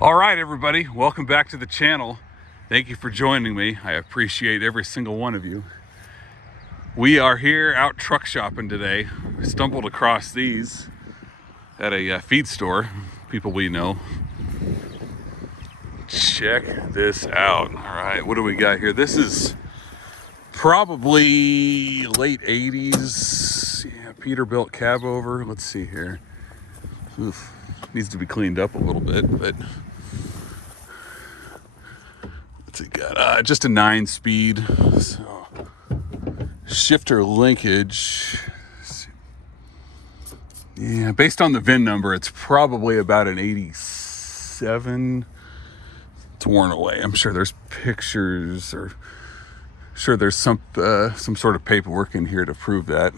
All right, everybody, welcome back to the channel. Thank you for joining me. I appreciate every single one of you. We are here out truck shopping today. I stumbled across these at a feed store, people we know. Check this out. All right, what do we got here? This is probably late 80s. Yeah, Peterbilt Cabover. Let's see here. Oof. Needs to be cleaned up a little bit, but what's it got? Just a 9-speed. So, shifter linkage. Yeah, based on the VIN number, it's probably about an 87. It's worn away. I'm sure there's pictures, or sure there's some sort of paperwork in here to prove that.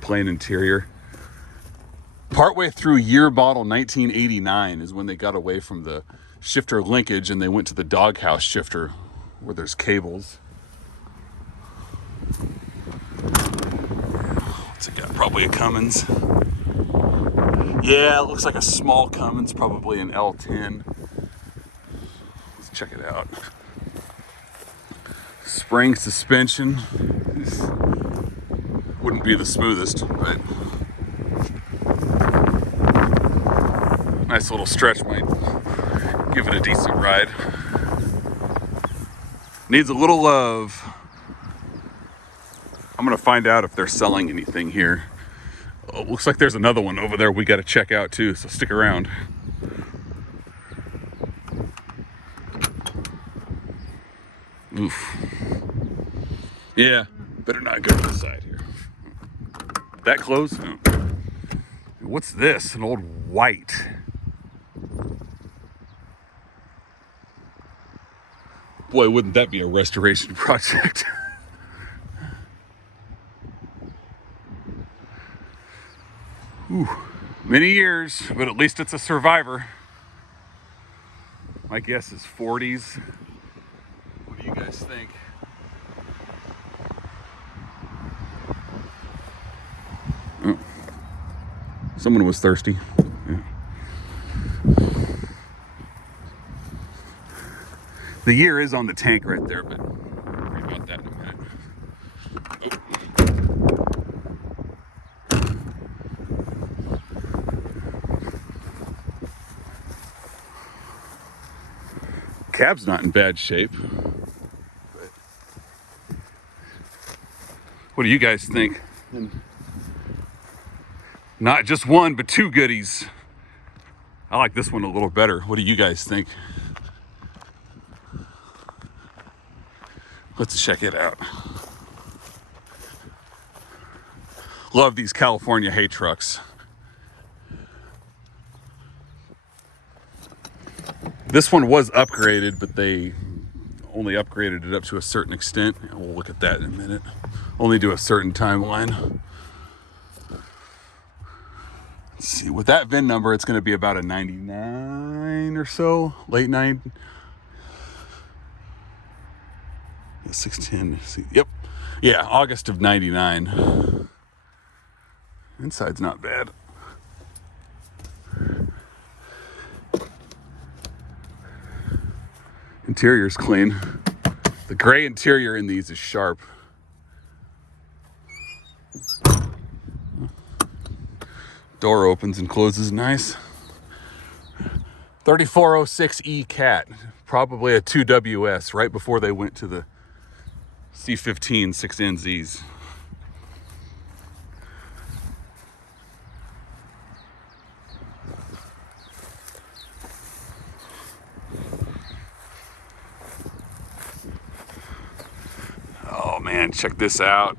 Plain interior. Partway through year model 1989 is when they got away from the shifter linkage and they went to the doghouse shifter where there's cables. What's it got? Probably a Cummins. Yeah, it looks like a small Cummins, probably an L10. Let's check it out. Spring suspension. Wouldn't be the smoothest, but nice little stretch might give it a decent ride. Needs a little love. I'm gonna find out if they're selling anything here. Oh, looks like there's another one over there we gotta check out too, so stick around. Oof. Yeah, better not go to the side here. That close? No. What's this? An old white. Boy, wouldn't that be a restoration project? Ooh, many years, but at least it's a survivor. My guess is 40s. What do you guys think? Oh. Someone was thirsty. Yeah. The year is on the tank right there, but we'll worry about that in a minute. Cab's not in bad shape. But what do you guys think? Not just one, but two goodies. I like this one a little better. What do you guys think? Let's check it out. Love these California hay trucks. This one was upgraded, but they only upgraded it up to a certain extent. And we'll look at that in a minute. Only to a certain timeline. Let's see, with that VIN number, it's going to be about a 99 or so, late 90. 610. Yep. Yeah, August of 99. Inside's not bad. Interior's clean. The gray interior in these is sharp. Door opens and closes nice. 3406E Cat. Probably a 2WS right before they went to the C15 6NZs. Oh man, check this out.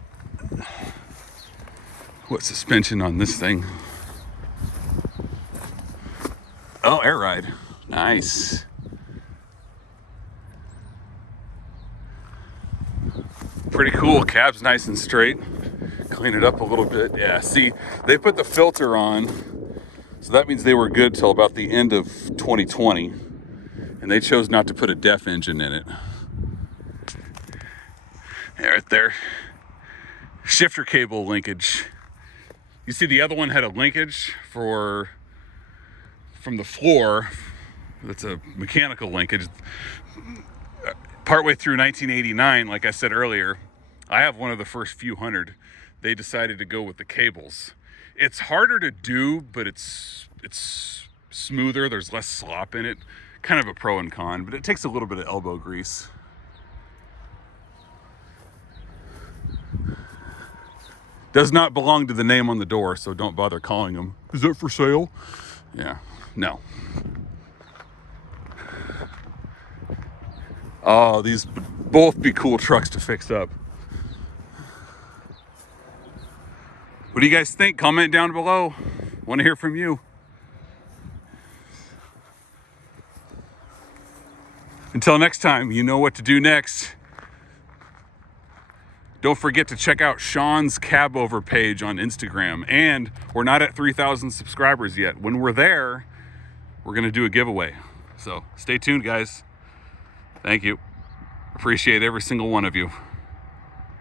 What suspension on this thing? Oh, air ride. Nice. Pretty cool. Cab's nice and straight. Clean it up a little bit. Yeah, see, they put the filter on, so that means they were good till about the end of 2020, and they chose not to put a DEF engine in it. Yeah, right there. Shifter cable linkage. You see the other one had a linkage from the floor. That's a mechanical linkage. Partway through 1989, like I said earlier, I have one of the first few hundred. They decided to go with the cables. It's harder to do, but it's smoother. There's less slop in it. Kind of a pro and con, but it takes a little bit of elbow grease. Does not belong to the name on the door, so don't bother calling them. Is that for sale? Yeah, no. Oh, these both be cool trucks to fix up. What do you guys think? Comment down below. Want to hear from you. Until next time, you know what to do next. Don't forget to check out Sean's Cabover page on Instagram. And we're not at 3,000 subscribers yet. When we're there, we're going to do a giveaway. So stay tuned, guys. Thank you. Appreciate every single one of you.